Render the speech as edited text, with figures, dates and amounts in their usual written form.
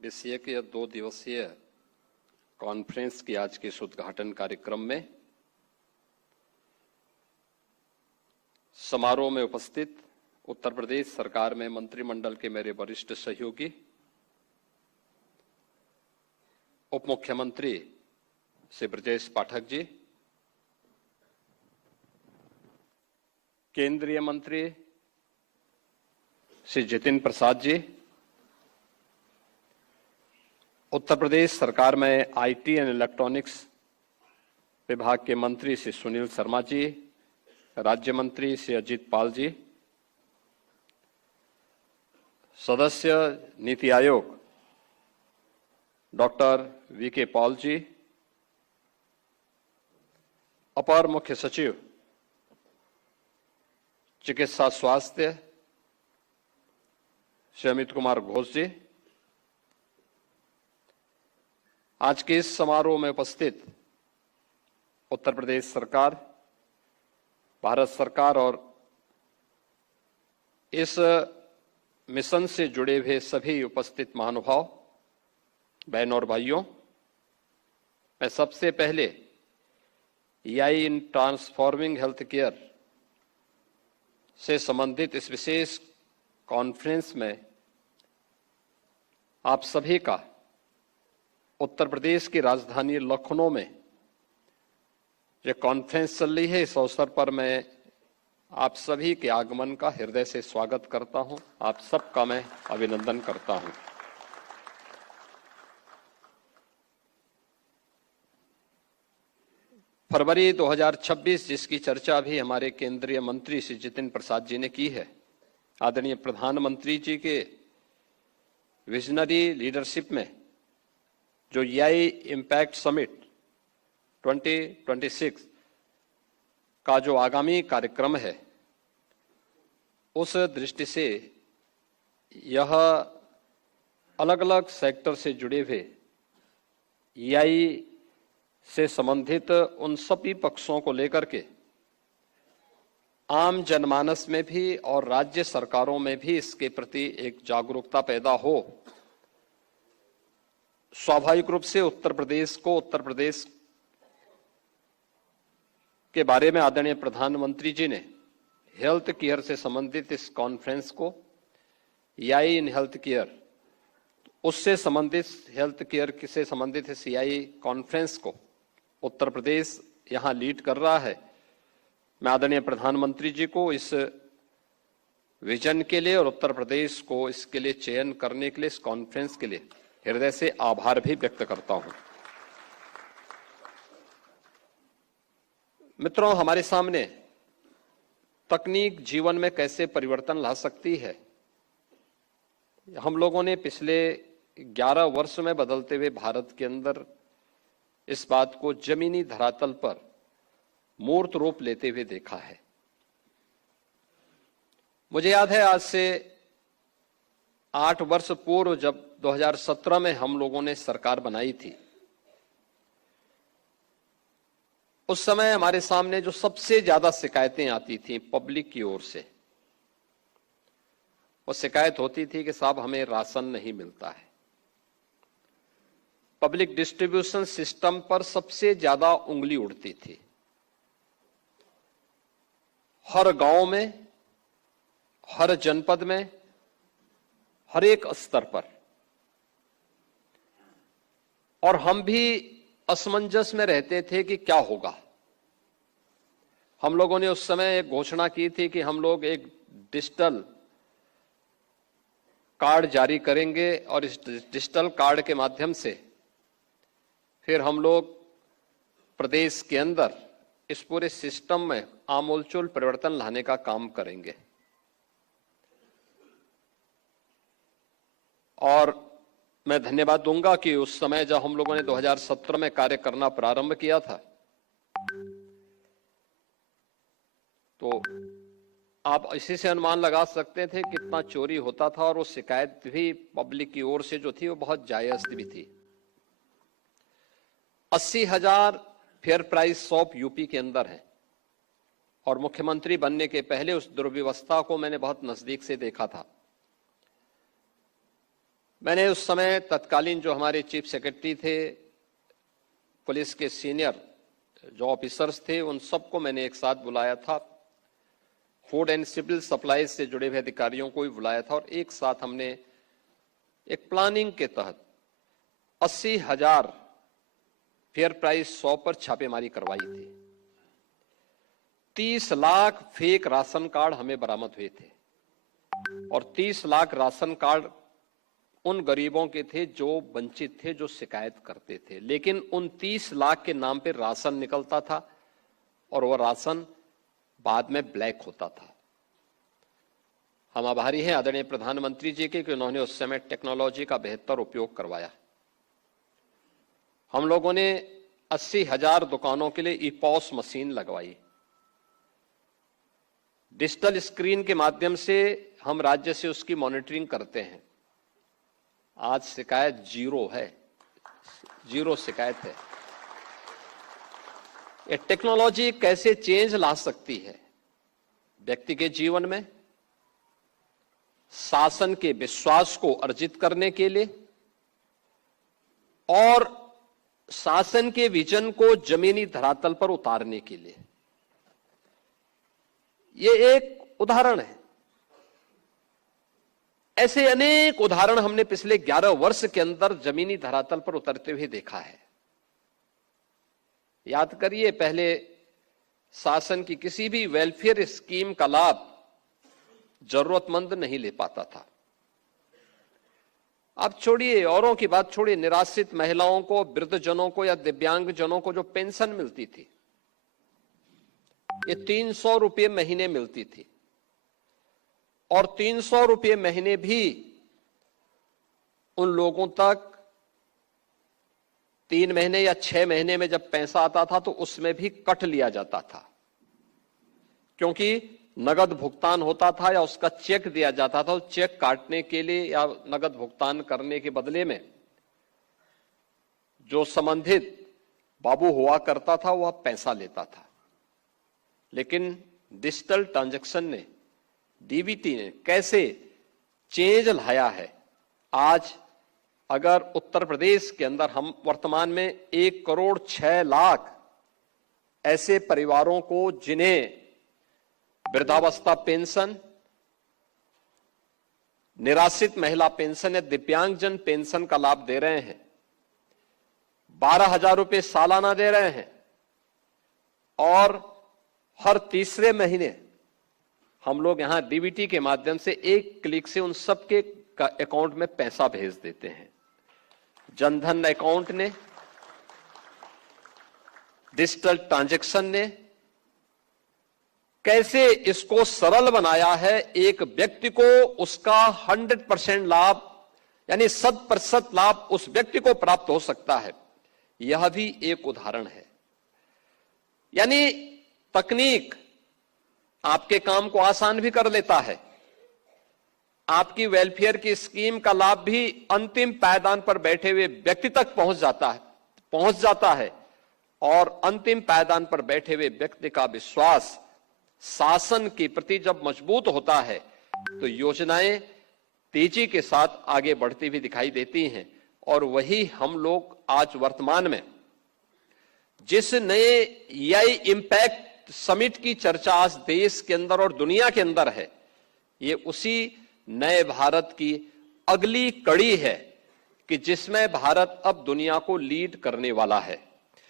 विषय के 2 दिवसीय कॉन्फ्रेंस की आज के इस उद्घाटन कार्यक्रम में समारोह में उपस्थित उत्तर प्रदेश सरकार में मंत्रिमंडल के मेरे वरिष्ठ सहयोगी, उप मुख्यमंत्री श्री ब्रजेश पाठक जी, केंद्रीय मंत्री श्री जितिन प्रसाद जी, उत्तर प्रदेश सरकार में आईटी एंड इलेक्ट्रॉनिक्स विभाग के मंत्री श्री सुनील शर्मा जी, राज्य मंत्री श्री अजीत पाल जी, सदस्य NITI Aayog doctor VK Paul जी, अपर मुख्य सचिव चिकित्सा स्वास्थ्य श्री अमित कुमार घोष जी, आज के इस समारोह में उपस्थित उत्तर प्रदेश सरकार, भारत सरकार और इस मिशन से जुड़े हुए सभी उपस्थित महानुभाव, बहनों और भाइयों, मैं सबसे पहले EI इन ट्रांसफॉर्मिंग हेल्थ केयर से संबंधित इस विशेष कॉन्फ्रेंस में आप सभी का उत्तर प्रदेश की राजधानी लखनऊ में जो कॉन्फ्रेंस चल रही है, इस अवसर पर मैं आप सभी के आगमन का हृदय से स्वागत करता हूं। आप सबका मैं अभिनंदन करता हूं। फरवरी 2026 जिसकी चर्चा भी हमारे केंद्रीय मंत्री श्री जितिन प्रसाद जी ने की है, आदरणीय प्रधानमंत्री जी के विजनरी लीडरशिप में जो EI इम्पैक्ट समिट 2026 का जो आगामी कार्यक्रम है, उस दृष्टि से यह अलग अलग सेक्टर से जुड़े हुए EI से संबंधित उन सभी पक्षों को लेकर के आम जनमानस में भी और राज्य सरकारों में भी इसके प्रति एक जागरूकता पैदा हो। स्वाभाविक रूप से उत्तर प्रदेश के बारे में आदरणीय प्रधानमंत्री जी ने हेल्थ केयर से संबंधित इस कॉन्फ्रेंस को EI इन हेल्थ केयर, उससे संबंधित हेल्थ केयर से संबंधित इस EI कॉन्फ्रेंस को उत्तर प्रदेश यहां लीड कर रहा है। मैं आदरणीय प्रधानमंत्री जी को इस विजन के लिए और उत्तर प्रदेश को इसके लिए चयन करने के लिए, इस कॉन्फ्रेंस के लिए हृदय से आभार भी व्यक्त करता हूं। मित्रों, हमारे सामने तकनीक जीवन में कैसे परिवर्तन ला सकती है, हम लोगों ने पिछले 11 वर्ष में बदलते हुए भारत के अंदर इस बात को जमीनी धरातल पर मूर्त रूप लेते हुए देखा है। मुझे याद है, आज से 8 वर्ष पूर्व जब 2017 में हम लोगों ने सरकार बनाई थी, उस समय हमारे सामने जो सबसे ज्यादा शिकायतें आती थी पब्लिक की ओर से, वो शिकायत होती थी कि साहब हमें राशन नहीं मिलता है। पब्लिक डिस्ट्रीब्यूशन सिस्टम पर सबसे ज्यादा उंगली उड़ती थी। हर गांव में, हर जनपद में, हर एक स्तर पर, और हम भी असमंजस में रहते थे कि क्या होगा। हम लोगों ने उस समय एक घोषणा की थी कि हम लोग एक डिजिटल कार्ड जारी करेंगे और इस डिजिटल कार्ड के माध्यम से फिर हम लोग प्रदेश के अंदर इस पूरे सिस्टम में आमूलचूल परिवर्तन लाने का काम करेंगे। और मैं धन्यवाद दूंगा कि उस समय जब हम लोगों ने 2017 में कार्य करना प्रारंभ किया था, तो आप इसी से अनुमान लगा सकते थे कितना चोरी होता था, और वो शिकायत भी पब्लिक की ओर से जो थी वो बहुत जायज भी थी। 80,000 फेयर प्राइस शॉप यूपी के अंदर है, और मुख्यमंत्री बनने के पहले उस दुर्व्यवस्था को मैंने बहुत नजदीक से देखा था। मैंने उस समय तत्कालीन जो हमारे चीफ सेक्रेटरी थे, पुलिस के सीनियर जो ऑफिसर्स थे, उन सबको मैंने एक साथ बुलाया था। फूड एंड सिविल सप्लाईज से जुड़े हुए अधिकारियों को भी बुलाया था और एक साथ हमने एक प्लानिंग के तहत 80,000 फेयर प्राइस 100 पर छापेमारी करवाई थी। 30 लाख फेक राशन कार्ड हमें बरामद हुए थे और 30 लाख राशन कार्ड उन गरीबों के थे जो वंचित थे, जो शिकायत करते थे, लेकिन उन 30 लाख के नाम पर राशन निकलता था और वह राशन बाद में ब्लैक होता था। हम आभारी हैं आदरणीय प्रधानमंत्री जी के कि उन्होंने उस समय टेक्नोलॉजी का बेहतर उपयोग करवाया। हम लोगों ने 80,000 दुकानों के लिए ई-पॉस मशीन लगवाई। डिजिटल स्क्रीन के माध्यम से हम राज्य से उसकी मॉनिटरिंग करते हैं। आज शिकायत जीरो है, जीरो शिकायत है। ये टेक्नोलॉजी कैसे चेंज ला सकती है व्यक्ति के जीवन में, शासन के विश्वास को अर्जित करने के लिए और शासन के विजन को जमीनी धरातल पर उतारने के लिए। ये एक उदाहरण है। ऐसे अनेक उदाहरण हमने पिछले 11 वर्ष के अंदर जमीनी धरातल पर उतरते हुए देखा है। याद करिए, पहले शासन की किसी भी वेलफेयर स्कीम का लाभ जरूरतमंद नहीं ले पाता था। अब छोड़िए, औरों की बात छोड़िए, निराश्रित महिलाओं को, वृद्धजनों को या दिव्यांगजनों को जो पेंशन मिलती थी, ये 300 रुपये महीने मिलती थी और 300 रुपये महीने भी उन लोगों तक 3 महीने या 6 महीने में जब पैसा आता था तो उसमें भी कट लिया जाता था, क्योंकि नगद भुगतान होता था या उसका चेक दिया जाता था। चेक काटने के लिए या नगद भुगतान करने के बदले में जो संबंधित बाबू हुआ करता था वह पैसा लेता था। लेकिन डिजिटल ट्रांजैक्शन ने, डीबीटी ने कैसे चेंज लाया है। आज अगर उत्तर प्रदेश के अंदर हम वर्तमान में 1,06,00,000 ऐसे परिवारों को जिन्हें वृद्धावस्था पेंशन, निराश्रित महिला पेंशन या दिव्यांगजन पेंशन का लाभ दे रहे हैं, 12,000 रुपये सालाना दे रहे हैं और हर तीसरे महीने हम लोग यहां डीबीटी के माध्यम से एक क्लिक से उन सबके अकाउंट में पैसा भेज देते हैं। जनधन अकाउंट ने, डिजिटल ट्रांजैक्शन ने कैसे इसको सरल बनाया है। एक व्यक्ति को उसका 100% लाभ, यानी 100% लाभ उस व्यक्ति को प्राप्त हो सकता है। यह भी एक उदाहरण है। यानी तकनीक आपके काम को आसान भी कर लेता है। आपकी वेलफेयर की स्कीम का लाभ भी अंतिम पायदान पर बैठे हुए व्यक्ति तक पहुंच जाता है और अंतिम पायदान पर बैठे हुए व्यक्ति का विश्वास शासन के प्रति जब मजबूत होता है तो योजनाएं तेजी के साथ आगे बढ़ती हुई दिखाई देती हैं। और वही हम लोग आज वर्तमान में जिस नए एआई इंपैक्ट समिट की चर्चा आज देश के अंदर और दुनिया के अंदर है, ये उसी नए भारत की अगली कड़ी है कि जिसमें भारत अब दुनिया को लीड करने वाला है।